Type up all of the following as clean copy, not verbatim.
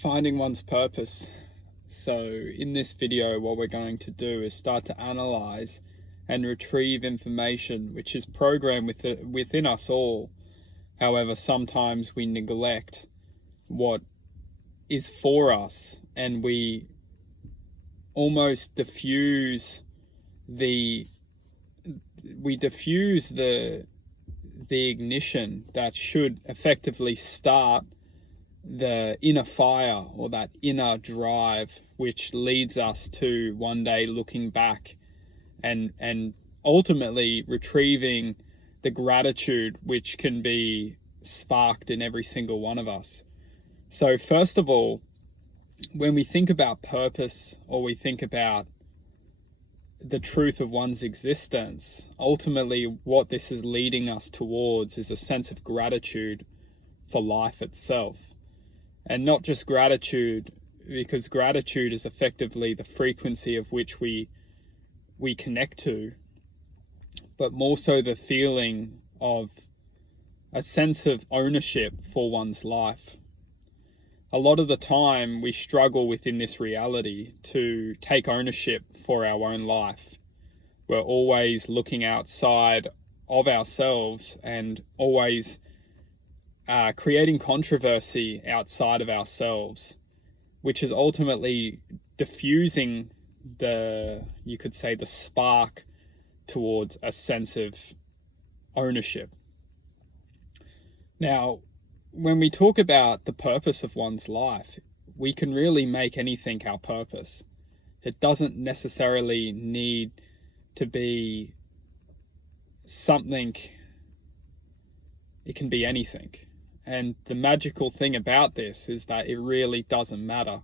Finding one's purpose. So in this video, what we're going to do is start to analyze and retrieve information which is programmed within us all. However, sometimes we neglect what is for us, and we almost diffuse the ignition that should effectively start the inner fire, or that inner drive, which leads us to one day looking back and ultimately retrieving the gratitude which can be sparked in every single one of us. So first of all, when we think about purpose, or we think about the truth of one's existence, ultimately what this is leading us towards is a sense of gratitude for life itself. And not just gratitude, because gratitude is effectively the frequency of which we connect to, but more so the feeling of a sense of ownership for one's life. A lot of the time we struggle within this reality to take ownership for our own life. We're always looking outside of ourselves and always creating controversy outside of ourselves, which is ultimately diffusing you could say, the spark towards a sense of ownership. Now, when we talk about the purpose of one's life, we can really make anything our purpose. It doesn't necessarily need to be something. It can be anything. And the magical thing about this is that it really doesn't matter.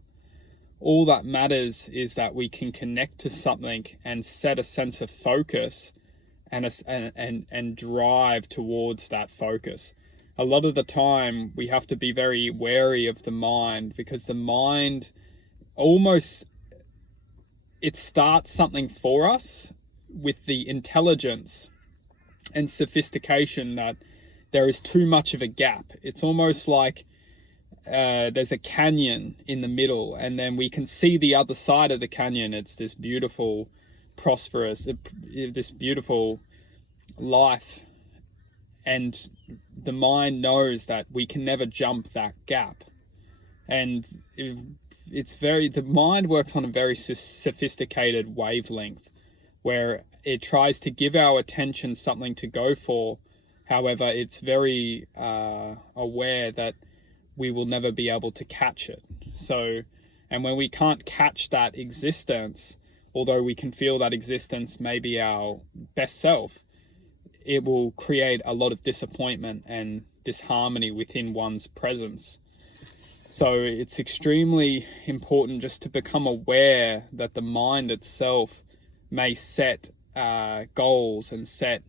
All that matters is that we can connect to something and set a sense of focus and drive towards that focus. A lot of the time we have to be very wary of the mind, because the mind it starts something for us with the intelligence and sophistication that there is too much of a gap. It's almost like there's a canyon in the middle, and then we can see the other side of the canyon. It's this beautiful, prosperous, this beautiful life. And the mind knows that we can never jump that gap. And the mind works on a very sophisticated wavelength, where it tries to give our attention something to go for. However, it's very aware that we will never be able to catch it. And when we can't catch that existence, although we can feel that existence may be our best self, it will create a lot of disappointment and disharmony within one's presence. So it's extremely important just to become aware that the mind itself may set goals and set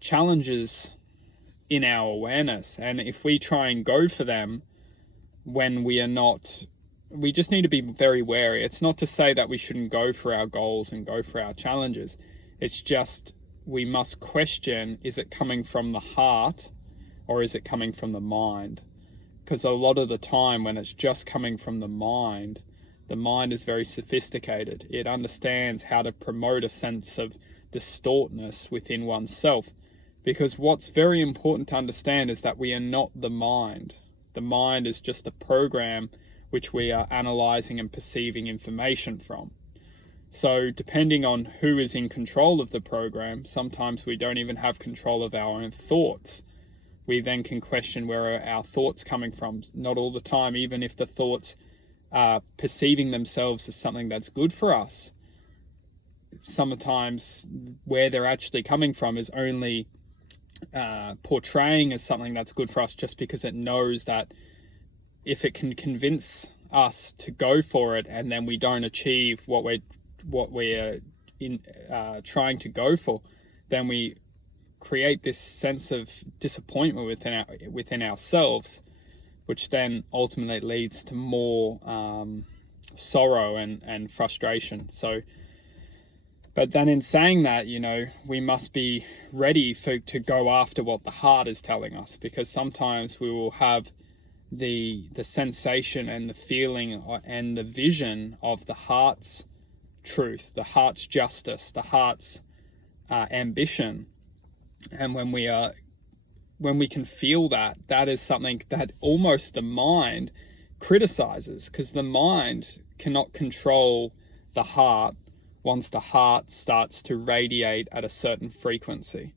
challenges in our awareness. And if we try and go for them when we just need to be very wary. It's not to say that we shouldn't go for our goals and go for our challenges. It's just we must question, is it coming from the heart or is it coming from the mind? Because a lot of the time when it's just coming from the mind is very sophisticated. It understands how to promote a sense of distortness within oneself. Because what's very important to understand is that we are not the mind. The mind is just a program which we are analyzing and perceiving information from. So depending on who is in control of the program, sometimes we don't even have control of our own thoughts. We then can question where are our thoughts coming from. Not all the time, even if the thoughts are perceiving themselves as something that's good for us. Sometimes where they're actually coming from is only portraying as something that's good for us, just because it knows that if it can convince us to go for it and then we don't achieve what we're trying to go for, then we create this sense of disappointment within ourselves, which then ultimately leads to more sorrow and frustration. But then in saying that, we must be ready to go after what the heart is telling us, because sometimes we will have the sensation and the feeling and the vision of the heart's truth, the heart's justice, the heart's ambition. And when we can feel that, that is something that almost the mind criticizes, because the mind cannot control the heart once the heart starts to radiate at a certain frequency.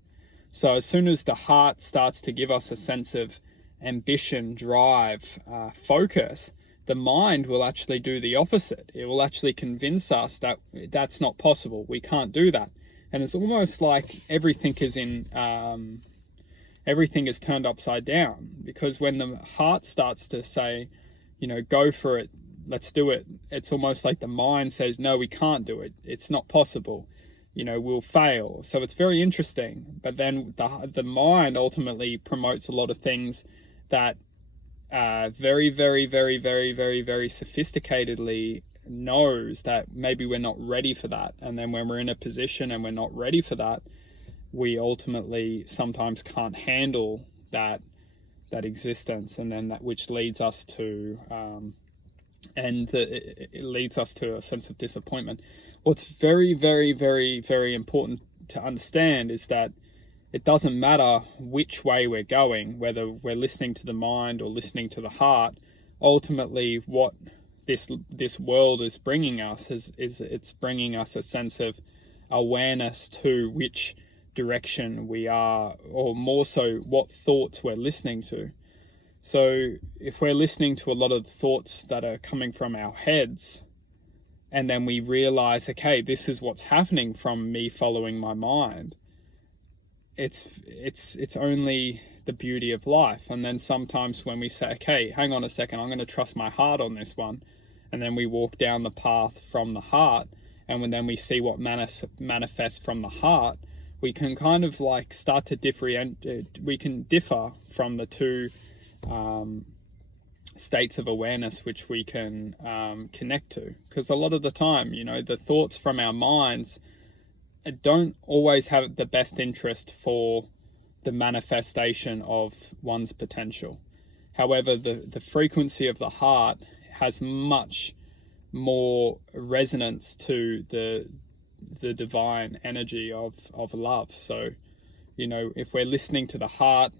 So as soon as the heart starts to give us a sense of ambition, drive, focus, the mind will actually do the opposite. It will actually convince us that that's not possible. We can't do that. And it's almost like everything is turned upside down, because when the heart starts to say, go for it, let's do it, it's almost like the mind says, no, we can't do it. It's not possible. We'll fail. So it's very interesting. But then the mind ultimately promotes a lot of things that very, very, very, very, very, very sophisticatedly knows that maybe we're not ready for that. And then when we're in a position and we're not ready for that, we ultimately sometimes can't handle that existence, and then that which leads us to it leads us to a sense of disappointment. What's very, very, very, very important to understand is that it doesn't matter which way we're going, whether we're listening to the mind or listening to the heart. Ultimately, what this world is bringing us is it's bringing us a sense of awareness to which direction we are, or more so what thoughts we're listening to. So if we're listening to a lot of thoughts that are coming from our heads, and then we realize, okay, this is what's happening from me following my mind, it's only the beauty of life. And then sometimes when we say, okay, hang on a second, I'm going to trust my heart on this one, and then we walk down the path from the heart, and then we see what manifests from the heart, we can kind of like start to we can differ from the two states of awareness which we can connect to. Because a lot of the time, the thoughts from our minds don't always have the best interest for the manifestation of one's potential. However, the frequency of the heart has much more resonance to the divine energy of love. So, if we're listening to the heart,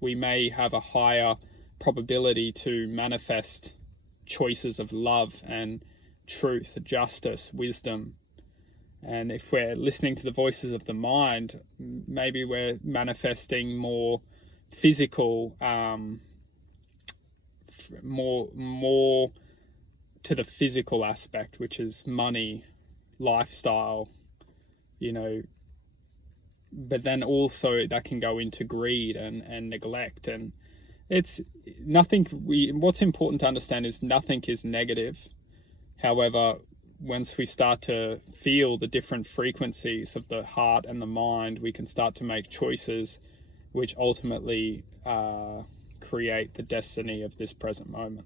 we may have a higher probability to manifest choices of love and truth, justice, wisdom. And if we're listening to the voices of the mind, maybe we're manifesting more physical, more to the physical aspect, which is money, lifestyle, but then also that can go into greed and neglect. And it's nothing. What's important to understand is nothing is negative. However, once we start to feel the different frequencies of the heart and the mind, we can start to make choices which ultimately create the destiny of this present moment.